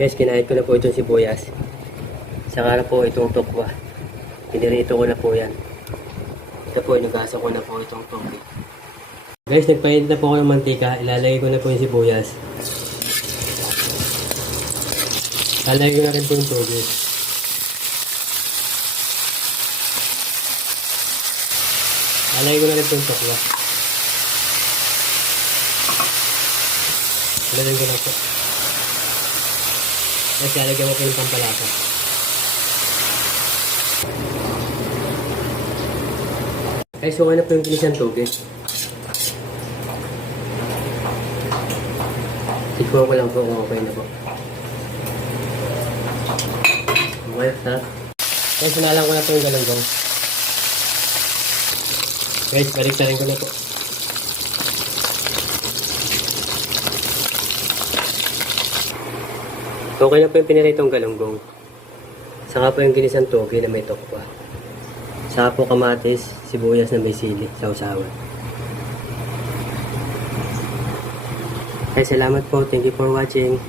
Guys, kinain ko na po itong sibuyas. Saka na po itong tokwa. Pinirito ko na po yan. Ito po, inugasa ko na po itong toge. Guys, nagpainit na po ako ng mantika. Ilalagay ko na po yung sibuyas. Ilalagay ko na rin po yung toge. Ilalagay ko na rin po yung tokwa. Ilalagay ko na po. Tapos ilalagay mo po yung pampalasa. Guys, so na po yung kinisang toge. Tikman ko lang po kung okay na po. Okay, sarap. Guys, sinalang ko na po yung galunggong. Guys, balik na rin ko na po. Okay na po yung piniritong galunggong. Saka po yung ginisang toge na may tokwa. Saka po kamatis, sibuyas na may sili, sausawan. Ay, salamat po. Thank you for watching.